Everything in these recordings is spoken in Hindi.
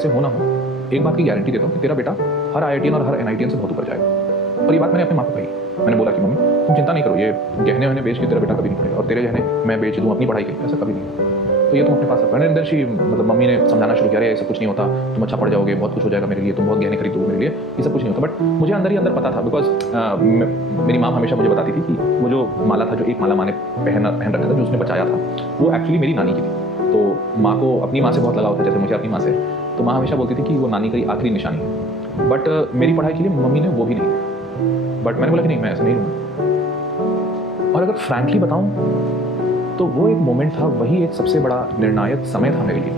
पैसे हो ना हो, एक बात की गारंटी देता हूँ कि तेरा बेटा हर IITian और हर NITian से बहुत ऊपर जाएगा। और ये बात मैंने अपनी माँ को कही। मैंने बोला कि मम्मी तुम चिंता नहीं करो, ये गहने वहने बेच के तेरा बेटा कभी नहीं पड़ेगा, और तेरे गहने मैं बेच दूँ अपनी पढ़ाई के, ऐसा कभी नहीं होगा, तो ये तुम अपने पास रखो। एंड देन शी, मतलब मम्मी ने समझाना शुरू किया, अरे ऐसा कुछ नहीं होता, तुम अच्छा पढ़ जाओगे, बहुत कुछ हो जाएगा मेरे लिए, तुम बहुत गहने खरीद दोगे मेरे लिए, ये सब कुछ नहीं होता। बट मुझे अंदर ही अंदर पता था, बिकॉज मेरी माँ हमेशा मुझे बताती थी कि वो जो माला था, जो एक माला माँ ने पहन रखा था, जो उसने बचाया था, वो एक्चुअली मेरी नानी की थी। तो माँ को अपनी माँ से बहुत लगाव था, जैसे मुझे अपनी माँ से। तो माँ हमेशा बोलती थी कि वो नानी की आखिरी निशानी है। बट मेरी पढ़ाई के लिए मम्मी ने वो भी नहीं लिया। बट मैंने बोला कि नहीं, मैं ऐसा नहीं लूँगा। और अगर फ्रैंकली बताऊँ तो वो एक मोमेंट था, वही एक सबसे बड़ा निर्णायक समय था मेरे लिए,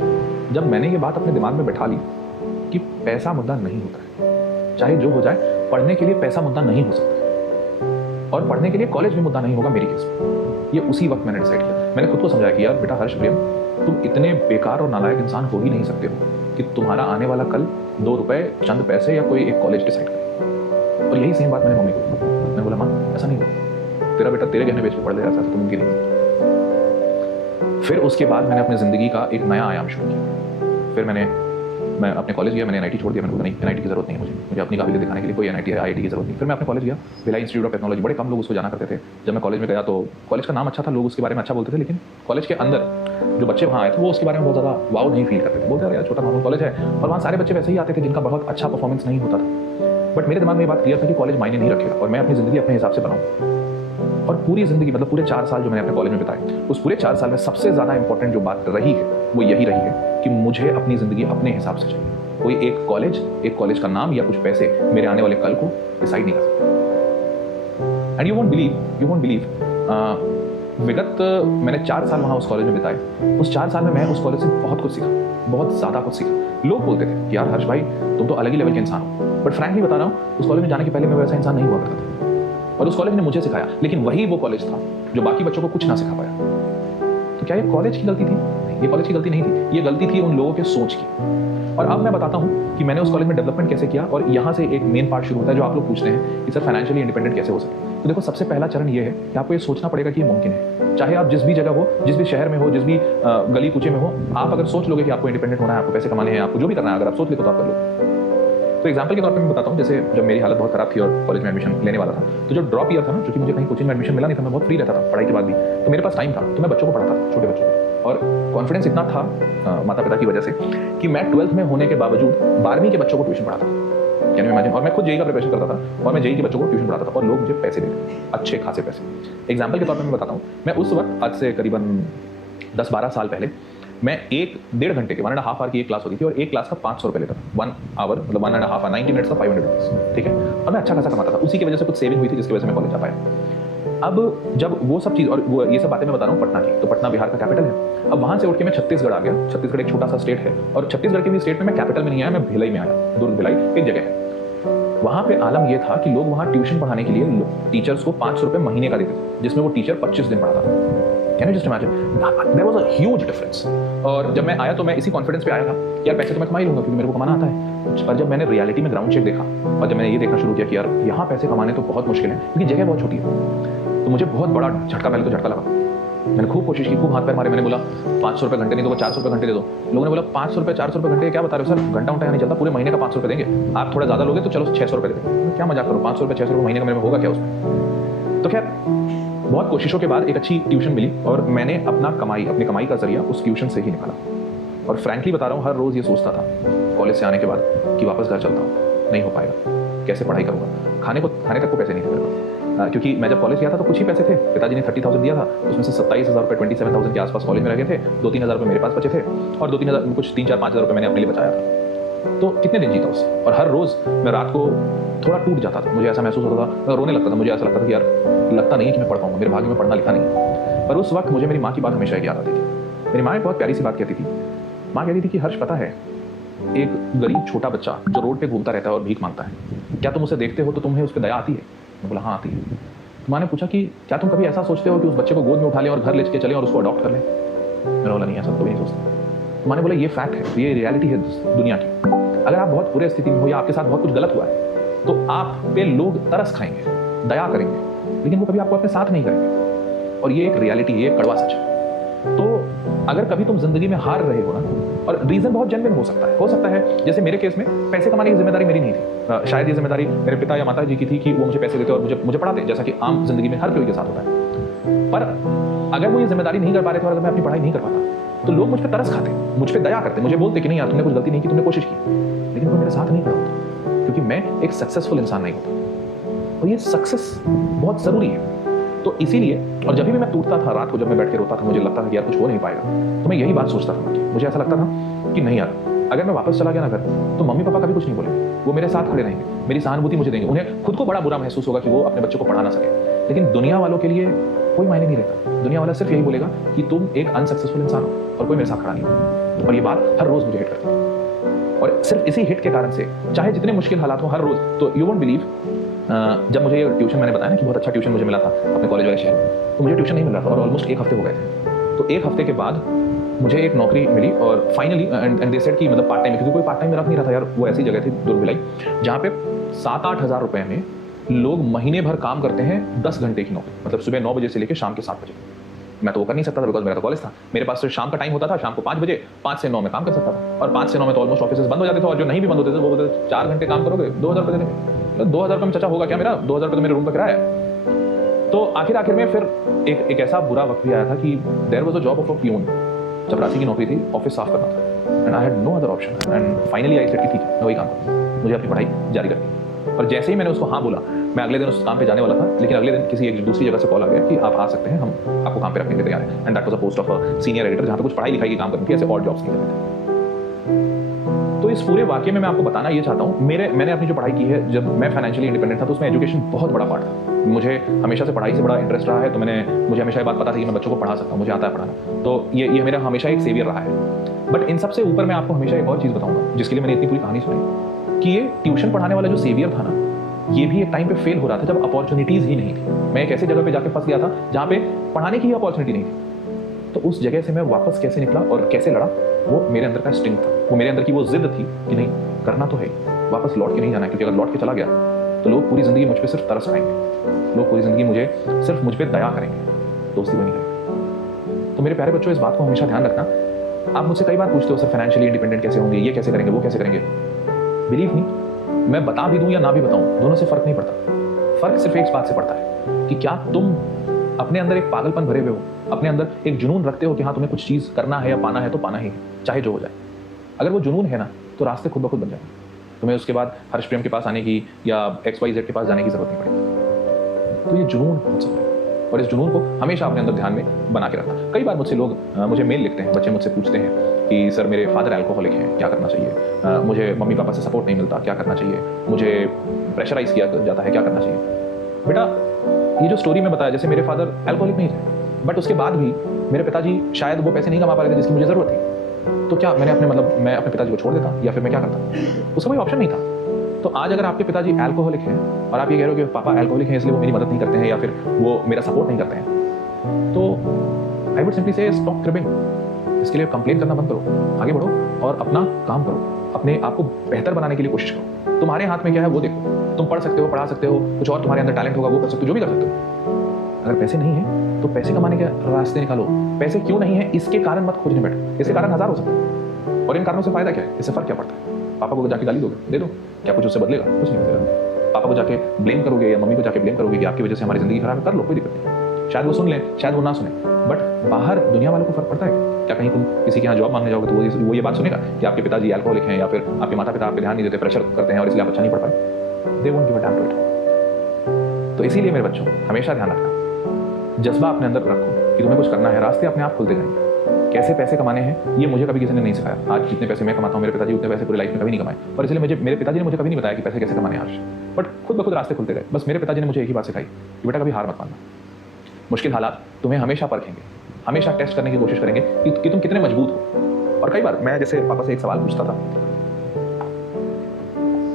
जब मैंने ये बात अपने दिमाग में बैठा ली कि पैसा मुद्दा नहीं होता है। चाहे जो हो जाए, पढ़ने के लिए पैसा मुद्दा नहीं हो सकता, और पढ़ने के लिए कॉलेज भी मुद्दा नहीं होगा मेरी केस में। ये उसी वक्त मैंने डिसाइड किया। मैंने खुद को समझाया कि यार बेटा हर्ष प्रेम, तुम इतने बेकार और नालायक इंसान हो ही नहीं सकते हो कि तुम्हारा आने वाला कल 2 रुपए, चंद पैसे या कोई एक कॉलेज डिसाइड करे। और यही सेम बात मैंने मम्मी को बोली। मैंने बोला माँ ऐसा नहीं होगा, तेरा बेटा तेरे गहने बेच के पढ़ ले जाता, तो मुमकिन नहीं। फिर उसके बाद मैंने अपनी ज़िंदगी का एक नया आयाम शुरू किया। फिर मैं अपने कॉलेज गया, मैंने NIT छोड़ दिया। मैंने बोला नहीं, NIT की ज़रूरत नहीं है मुझे अपनी काबिलियत दिखाने के लिए कोई NIT IIT की ज़रूरत नहीं। फिर मैं अपने कॉलेज गया, भिलाई इंस्टीट्यूट ऑफ टेक्नोलॉजी। बड़े कम लोग उसको जाना करते थे। जब मैं कॉलेज में गया तो कॉलेज का नाम अच्छा था, लोग उसके बारे में अच्छा बोलते थे, लेकिन कॉलेज के अंदर जो बच्चे वहाँ आए थे वो उसके बारे में बहुत ज़्यादा वाव नहीं फील करते थे। बोलते यार छोटा नॉर्मल कॉलेज है, और वहाँ सारे बच्चे वैसे ही आते थे जिनका बहुत अच्छा परफॉर्मेंस नहीं होता था। बट मेरे दिमाग में ये बात क्लियर था कि कॉलेज मायने नहीं रखेगा, और मैं अपनी ज़िंदगी अपने हिसाब से बनाऊँ। और पूरी ज़िंदगी, मतलब पूरे 4 साल जो मैंने अपने कॉलेज में बिताए, उस पूरे 4 साल में सबसे ज़्यादा इंपॉर्टेंट जो बात रही है वो यही रही है कि मुझे अपनी ज़िंदगी अपने हिसाब से चाहिए। कोई एक कॉलेज का नाम या कुछ पैसे मेरे आने वाले कल को डिसाइड नहीं कर सकते। एंड यू वोंट बिलीव, विगत मैंने 4 साल वहाँ उस कॉलेज में बिताए। उस 4 साल में मैं उस कॉलेज से बहुत कुछ सीखा, बहुत ज़्यादा कुछ सीखा। लोग बोलते थे कि यार हर्ष भाई तुम तो अलग ही लेवल के इंसान हो, बट फ्रैंकली बता रहा हूँ, उस कॉलेज में जाने के पहले मैं वैसा इंसान नहीं हुआ करता था। और उस कॉलेज ने मुझे सिखाया, लेकिन वही वो कॉलेज था जो बाकी बच्चों को कुछ ना सिखा पाया। तो क्या ये कॉलेज की गलती थी? नहीं, ये कॉलेज की गलती नहीं थी, ये गलती थी उन लोगों के सोच की। और अब मैं बताता हूँ कि मैंने उस कॉलेज में डेवलपमेंट कैसे किया, और यहाँ से एक मेन पार्ट शुरू होता है जो आप लोग पूछते हैं कि सर फाइनेंशियली इंडिपेंडेंट कैसे हो सके। तो देखो, सबसे पहला चरण ये है कि आपको ये सोचना पड़ेगा कि ये मुमकिन है। चाहे आप जिस भी जगह हो, जिस भी शहर में हो, जिस भी गली कूचे में हो, आप अगर सोच लोगे कि आपको इंडिपेंडेंट होना है, आपको पैसे कमाने हैं, आपको जो भी करना है, अगर आप सोच ले तो आप कर लो। तो एग्जाम्पल के तौर पे मैं बताता हूँ, जैसे जब मेरी हालत बहुत खराब थी और कॉलेज में एडमिशन लेने वाला था, तो जो ड्रॉप ईयर था ना, क्योंकि मुझे कहीं कोचिंग में एडमिशन मिला नहीं था, मैं बहुत फ्री रहता था पढ़ाई के बाद भी, तो मेरे पास टाइम था, तो मैं बच्चों को पढ़ाता था, छोटे बच्चों को। और कॉन्फिडेंस इतना था माता पिता की वजह से कि मैं 12th में होने के बावजूद 12वीं के बच्चों को ट्यूशन पढ़ाता था। Can you imagine? और मैं खुद JEE का प्रिपरेशन करता था, और मैं JEE के बच्चों को ट्यूशन पढ़ाता था, और लोग मुझे पैसे देते थे, अच्छे खासे पैसे। एग्जाम्पल के तौर पर मैं बताता हूँ, मैं उस वक्त आज से करीबन 10-12 साल पहले मैं 1-1.5 घंटे की 1.5 आवर की एक क्लास होती थी, और एक क्लास का 500 रुपये लेता था। 1 आवर मतलब 1.5 आवर, 90 मिनट्स का 500 रुपीज़, ठीक है। और मैं अच्छा खासा कमाता था, उसी की वजह से कुछ सेविंग हुई थी, जिसकी वजह से मैं कॉलेज जा पाया। अब जब वो सब चीज़, और वो ये सब बातें मैं बता रहा हूँ पटना की, तो पटना बिहार का कैपिटल है। अब वहाँ से उठ के मैं छत्तीसगढ़ आ गया। छत्तीसगढ़ एक छोटा सा स्टेट है, और छत्तीसगढ़ के भी स्टेट में मैं कैपिटल में नहीं आया, मैं भिलाई में आया। दुर्ग भिलाई एक जगह है। वहाँ पे आलम ये था कि लोग वहाँ ट्यूशन पढ़ाने के लिए टीचर्स को 500 रुपये महीने का देते थे, जिसमें वो टीचर 25 दिन पढ़ाता था। Can you just imagine? There was a huge difference. और जब मैं आया तो मैं इसी कॉन्फिडेंस पे आया था कि यार पैसे तो मैं कमा ही लूंगा, क्योंकि मेरे को कमाना आता है। पर जब मैंने रियलिटी में ग्राउंड चेक देखा, और जब मैंने ये देखना शुरू किया कि यार यहाँ पैसे कमाने तो बहुत मुश्किल है, क्योंकि जगह बहुत छोटी है, तो मुझे बहुत बड़ा झटका, पहले तो झटका लगा। मैंने खूब कोशिश की, खूब हाथ पैर मारे। मैंने बोला 500 रुपये घंटे नहीं दोगे, 400 रुपये घंटे दे दो। लोगों ने बोला 500 रुपये 400 रुपये घंटे क्या बता रहे हो सर, घंटा उंटा नहीं चलता, पूरे महीने का 500 रुपये देंगे, आप थोड़ा ज़्यादा लोगे तो चलो 600 रुपये देंगे। क्या मजाक करो, 500 रुपये 600 रुपये महीने का मेरे में होगा क्या उसमें? तो खैर बहुत कोशिशों के बाद एक अच्छी ट्यूशन मिली, और मैंने अपनी कमाई का जरिया उस ट्यूशन से ही निकाला। और फ्रैंकली बता रहा हूँ, हर रोज़ ये सोचता था कॉलेज से आने के बाद कि वापस घर चलता हूँ, नहीं हो पाएगा, कैसे पढ़ाई करूँगा, खाने तक को पैसे नहीं थे मेरे पास। क्योंकि मैं जब कॉलेज गया था तो कुछ ही पैसे थे, पिताजी ने 30,000 दिया था, उसमें से 27,000 रुपये 27,000 के आसपास कॉलेज में रह गए थे, 2-3 हज़ार रुपये मेरे पास बचे थे, और 2-3 कुछ 3-4-5 हज़ार रुपये मैंने अपने लिए बचाया था। तो कितने दिन जीता उससे। और हर रोज़ मैं रात को थोड़ा टूट जाता था, मुझे ऐसा महसूस होता था, मैं रोने लगता था, मुझे ऐसा लगता था कि यार लगता नहीं है कि मैं पढ़ पाऊंगा, मेरे भाग्य में पढ़ना लिखा नहीं। पर उस वक्त मुझे मेरी माँ की बात हमेशा याद आती थी। मेरी माँ एक बहुत प्यारी सी बात कहती थी। माँ कहती थी कि हर्ष, पता है, एक गरीब छोटा बच्चा जो रोड पे घूमता रहता है और भीख मांगता है, क्या तुम उसे देखते हो तो तुम्हें उस पर दया आती है? मैं बोला हाँ आती है। तो माँ ने पूछा कि क्या तुम कभी ऐसा सोचते हो कि उस बच्चे को गोद में उठा लें और घर ले के चलें और उसको अडॉप्ट कर लें? मैंने बोला नहीं, ऐसा कभी नहीं सोचता। तो माँ ने बोला ये फैक्ट है, ये रियलिटी है दुनिया की। अगर आप बहुत बुरे स्थिति में हो या आपके साथ बहुत कुछ गलत हुआ है, तो आप पे लोग तरस खाएंगे, दया करेंगे, लेकिन वो कभी आपको अपने साथ नहीं करेंगे। और ये एक रियलिटी है, ये कड़वा सच है। तो अगर कभी तुम जिंदगी में हार रहे हो ना, और रीजन बहुत जेन्युइन हो सकता है जैसे मेरे केस में पैसे कमाने की जिम्मेदारी मेरी नहीं थी, शायद ये जिम्मेदारी मेरे पिता या माता जी की थी कि वो मुझे पैसे देते और मुझे पढ़ाते, जैसा कि आम जिंदगी में हर कोई के साथ होता है। पर अगर वो ये जिम्मेदारी नहीं कर पा रहे थे और अगर मैं अपनी पढ़ाई नहीं कर पाता तो लोग मुझ पर तरस खाते, मुझ पर दया करते, मुझे बोलते कि नहीं यार तुमने कुछ गलती नहीं की, तुमने कोशिश की, लेकिन कोई मेरे साथ नहीं खड़ा होता क्योंकि मैं एक सक्सेसफुल इंसान नहीं होता। और ये सक्सेस बहुत जरूरी है। तो इसीलिए, और जब भी मैं टूटता था रात को, जब मैं बैठ के रोता था, मुझे लगता था कि यार कुछ हो नहीं पाएगा, तो मैं यही बात सोचता था। मुझे ऐसा लगता था कि नहीं यार, अगर मैं वापस चला गया ना घर, तो मम्मी पापा कभी कुछ नहीं बोलेंगे, वो मेरे साथ खड़े रहेंगे, मेरी सहानुभूति मुझे देंगे। उन्हें खुद को बड़ा बुरा महसूस होगा कि वो अपने बच्चों को पढ़ा ना सके, लेकिन दुनिया वालों के लिए कोई मायने नहीं रहता। दुनिया वाला सिर्फ यही बोलेगा कि तुम एक अनसक्सेसफुल इंसान हो और कोई मेरे साथ खड़ा नहीं हो। और ये बात हर रोज मुझे हिट करती है, और सिर्फ इसी हिट के कारण से, चाहे जितने मुश्किल हालात हो हर रोज, तो यू वोंट बिलीव, जब मुझे ट्यूशन, मैंने बताया ना कि बहुत अच्छा ट्यूशन मुझे मिला था अपने कॉलेज वाले शहर में, तो मुझे ट्यूशन नहीं मिल रहा था और ऑलमोस्ट 1 हफ्ते हो गए थे। तो 1 हफ्ते के बाद मुझे एक नौकरी मिली और फाइनली एंड दे सेड कि मतलब पार्ट टाइम, क्योंकि कोई पार्ट टाइम रख नहीं रहा था यार। वो ऐसी जगह थी दुर्भिलाई जहाँ पे 7-8 हज़ार रुपए में लोग महीने भर काम करते हैं 10 घंटे की नौकरी, मतलब सुबह 9 बजे से लेकर शाम के 7 बजे। मैं तो वो कर नहीं सकता था बिकॉज मेरा तो कॉलेज था। मेरे पास सिर्फ शाम का टाइम होता था, शाम को 5 बजे, 5 से 9 में काम कर सकता था, और 5 से 9 में तो ऑलमोस्ट ऑफिस बंद हो जाते थे, और जो नहीं भी बंद होते थे वो बोलते थे 4 घंटे काम करोगे 2000 रुपये देंगे। तो 2000 रुपये में चचा होगा क्या मेरा? 2000 रुपये तो मेरे रूम का किराया है। तो आखिर में फिर एक ऐसा बुरा वक्त भी आया था कि there was a job of a peon, चपरासी की नौकरी थी, ऑफिस साफ करना था, and I had no other option. And finally I said कि ठीक है मैं वही काम करूँगा, मुझे अपनी पढ़ाई जारी करनी। और जैसे ही मैंने उसको हाँ बोला, मैं अगले दिन उस काम पे जाने वाला था, लेकिन अगले दिन किसी एक दूसरी जगह से कॉल आ गया कि आप आ सकते हैं, हम आपको काम पे रखने के तैयार हैं। And that was a post of a senior editor, जहाँ पे कुछ पढ़ाई लिखाई की काम करनी थी, ऐसे और जॉब्स नहीं करते थे। तो इस पूरे वाक्य में मैं आपको बताना ये चाहता हूँ, मैंने अपनी जो पढ़ाई की है, जब मैं फाइनेंशियली इंडिपेंडेंट था तो उसमें एजुकेशन बहुत बड़ा पार्ट था। मुझे हमेशा से पढ़ाई से बड़ा इंटरेस्ट रहा है, तो मुझे हमेशा ये बात पता थी कि मैं बच्चों को पढ़ा सकता हूँ, मुझे आता है पढ़ाना। तो ये मेरा हमेशा एक सेवियर रहा है। बट इन सबसे ऊपर मैं आपको हमेशा एक और चीज़ बताऊंगा, जिसके लिए मैंने इतनी पूरी कहानी सुनी, कि ये ट्यूशन पढ़ाने वाला जो सेवियर था ना, ये भी एक टाइम पे फेल हो रहा था जब अपॉर्चुनिटीज ही नहीं थी। मैं एक ऐसी जगह पे जाके फंस गया था जहाँ पे पढ़ाने की ही अपॉर्चुनिटी नहीं थी। तो उस जगह से मैं वापस कैसे निकला और कैसे लड़ा, वो मेरे अंदर का स्टिंग था, वो मेरे अंदर की वो जिद थी कि नहीं करना तो है, वापस लौट के नहीं जाना है, क्योंकि अगर लौट के चला गया तो लोग पूरी जिंदगी मुझ पर सिर्फ तरस खाएंगे, लोग पूरी जिंदगी मुझ पर दया करेंगे, दोस्ती बनी रहेगी। तो मेरे प्यारे बच्चों, इस बात को हमेशा ध्यान रखना। आप मुझसे कई बार पूछते हो सर फाइनेंशियली इंडिपेंडेंट कैसे होंगे, ये कैसे करेंगे, वो कैसे करेंगे। बिलीव मी, मैं बता भी दूं या ना भी बताऊं, दोनों से फर्क नहीं पड़ता। फर्क सिर्फ एक बात से पड़ता है कि क्या तुम अपने अंदर एक पागलपन भरे हुए हो, अपने अंदर एक जुनून रखते हो कि हाँ तुम्हें कुछ चीज़ करना है या पाना है तो पाना ही है, चाहे जो हो जाए। अगर वो जुनून है ना, तो रास्ते खुद ब खुद बन जाएंगे। तुम्हें उसके बाद हर्ष प्रेम के पास आने की या XYZ के पास जाने की जरूरत नहीं पड़ेगी। तो ये जुनून हो सकता है, और इस जुनून को हमेशा अपने अंदर ध्यान में बना के रखना। कई बार मुझे मेल लिखते हैं, बच्चे मुझसे पूछते हैं कि सर मेरे फादर अल्कोहलिक हैं, क्या करना चाहिए, मुझे मम्मी पापा से सपोर्ट नहीं मिलता, क्या करना चाहिए, मुझे प्रेशराइज किया जाता है, क्या करना चाहिए। बेटा, ये जो स्टोरी में बताया, जैसे मेरे फादर अल्कोहलिक नहीं थे, बट उसके बाद भी मेरे पिताजी शायद वो पैसे नहीं कमा पा रहे थे जिसकी मुझे जरूरत थी। तो क्या मैं अपने पिताजी को छोड़ देता या फिर मैं क्या करता? उसका कोई ऑप्शन नहीं था। तो आज अगर आपके पिताजी अल्कोहलिक हैं और आप ये कह रहे हो कि पापा अल्कोहलिक हैं इसलिए वो मेरी मदद नहीं करते हैं या फिर वो मेरा सपोर्ट नहीं करते हैं, तो आई वुड सिंपली से स्टॉप क्रिबिंग। इसके लिए कंप्लेन करना बंद करो, आगे बढ़ो और अपना काम करो, अपने आप को बेहतर बनाने के लिए कोशिश करो। तुम्हारे हाथ में क्या है वो देखो, तुम पढ़ सकते हो, पढ़ा सकते हो, कुछ और तुम्हारे अंदर टैलेंट होगा वो कर सकते हो, जो भी कर सकते हो। अगर पैसे नहीं है तो पैसे कमाने के रास्ते निकालो। पैसे क्यों नहीं है इसके कारण मत खोजने बैठो, इसके कारण 1000 हो सकते हैं, और इन कारणों से फायदा क्या है, इससे फर्क क्या पड़ता है? पापा को जाके गाली दोगे, दे दो, क्या कुछ उससे बदलेगा? कुछ नहीं बदलेगा। पापा को जाके ब्लेम करोगे या मम्मी को जाके ब्लेम करोगे कि आपकी वजह से हमारी जिंदगी खराब है, कर लो, कोई दिक्कत नहीं। शायद वो सुन लें, शायद वो ना सुने, बट बाहर दुनिया वालों को फर्क पड़ता है क्या? कहीं तुम किसी के यहाँ जॉब मांगने जाओगे तो वो ये बात सुनेगा कि आपके पिताजी अल्कोहलिक हैं या फिर आपके माता पिता आप पे ध्यान नहीं देते, प्रेशर करते हैं और इसलिए आप अच्छा नहीं पढ़ पाए? They won't give a damn to it. तो इसीलिए मेरे बच्चों, हमेशा ध्यान रखना, जज्बा अपने अंदर रखो कि तुम्हें कुछ करना है, रास्ते अपने आप खुलते जाएंगे। कैसे पैसे कमाने हैं ये मुझे कभी किसी ने नहीं सिखाया। आज जितने पैसे मैं कमाता हूँ, मेरे पिताजी उतने पैसे पूरी लाइफ में कभी नहीं कमाए, और इसलिए मेरे पिताजी ने मुझे कभी नहीं बताया कि पैसे कैसे कमाने हैं आज, बट खुद ब खुद रास्ते खुलते गए। बस मेरे पिताजी ने मुझे एक ही बात सिखाई कि बेटा कभी हार मत मानना। मुश्किल हालात तुम्हें हमेशा परखेंगे, हमेशा टेस्ट करने की कोशिश करेंगे कि तुम कितने मजबूत हो। और कई बार मैं जैसे पापा से एक सवाल पूछता था,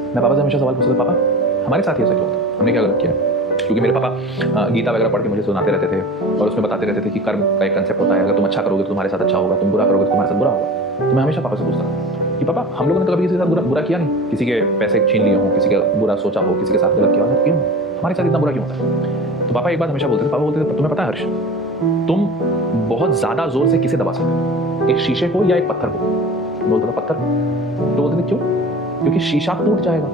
मैं पापा से हमेशा सवाल पूछता था, पापा हमारे साथ ही ऐसा क्यों होता है, हमने क्या गलत किया? क्योंकि मेरे पापा गीता वगैरह पढ़ के मुझे सुनाते रहते थे और उसमें बताते रहते थे कि कर्म का एक कंसेप्ट होता है, अगर तुम अच्छा करोगे तो तुम्हारे साथ अच्छा होगा, तुम बुरा करोगे तो तुम्हारे साथ बुरा होगा। तो मैं हमेशा पापा से पूछता कि पापा हम लोगों ने तो कभी किसी के साथ बुरा किया नहीं, किसी के पैसे छीन लिए हो, किसी का बुरा सोचा हो, किसी के साथ गलत किया हो, क्यों हमारे साथ इतना बुरा क्यों होता है? तो पापा एक बात हमेशा बोलते थे, पापा बोलते थे तुम्हें पता है हर्ष, तुम बहुत ज्यादा जोर से किसे दबा सकते हो, एक शीशे को या एक पत्थर को? बोलता था पत्थर। तो बोलते थे क्यों? क्योंकि शीशा टूट जाएगा,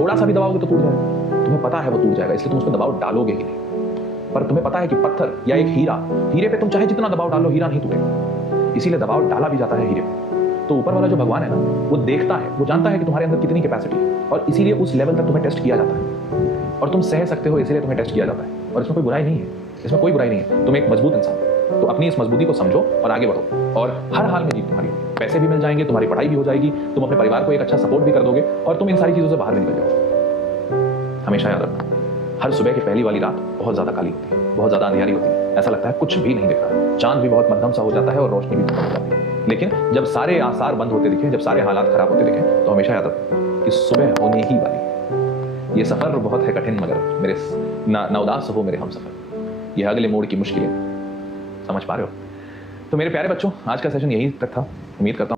थोड़ा सा भी दबाओगे तो टूट जाएगा। तुम्हें पता है वो टूट जाएगा, इसलिए तुम उसमें दबाव डालोगे ही नहीं। पर तुम्हें पता है कि पत्थर या एक हीरा, हीरे पे तुम चाहे जितना दबाव डालो हीरा नहीं टूटेगा, इसीलिए दबाव डाला भी जाता है हीरे पे। तो ऊपर वाला जो भगवान है ना, वो देखता है, वो जानता है कि तुम्हारे अंदर कितनी कैपेसिटी है, और इसीलिए उस लेवल तक तुम्हें टेस्ट किया जाता है, और तुम सह सकते हो, इसीलिए तुम्हें टेस्ट किया जाता है। और इसमें कोई बुराई नहीं है, इसमें कोई बुराई नहीं है। तुम एक मजबूत इंसान हो, तो अपनी इस मजबूती को समझो और आगे बढ़ो, और हर हाल में जीत तुम्हारी होगी। पैसे भी मिल जाएंगे, तुम्हारी पढ़ाई भी हो जाएगी, तुम अपने परिवार को एक अच्छा सपोर्ट भी कर दोगे, और तुम इन सारी चीज़ों से बाहर भी निकल जाओगे। हमेशा याद रखना, हर सुबह की पहली वाली रात बहुत ज़्यादा काली होती है, बहुत ज़्यादा अंधेरी होती है, ऐसा लगता है कुछ भी नहीं दिख रहा है, चांद भी बहुत मध्यम सा हो जाता है और रोशनी भी कम हो जाती है। लेकिन जब सारे आसार बंद होते दिखे, जब सारे हालात खराब होते दिखे, तो हमेशा याद रखना कि सुबह होने ही वाली है। ये सफ़र बहुत है कठिन, मगर मेरे ना उदास हो मेरे हम सफ़र, ये अगले मोड़ की मुश्किलें। समझ पा रहे हो? तो मेरे प्यारे बच्चों, आज का सेशन यहीं तक था। उम्मीद करता हूँ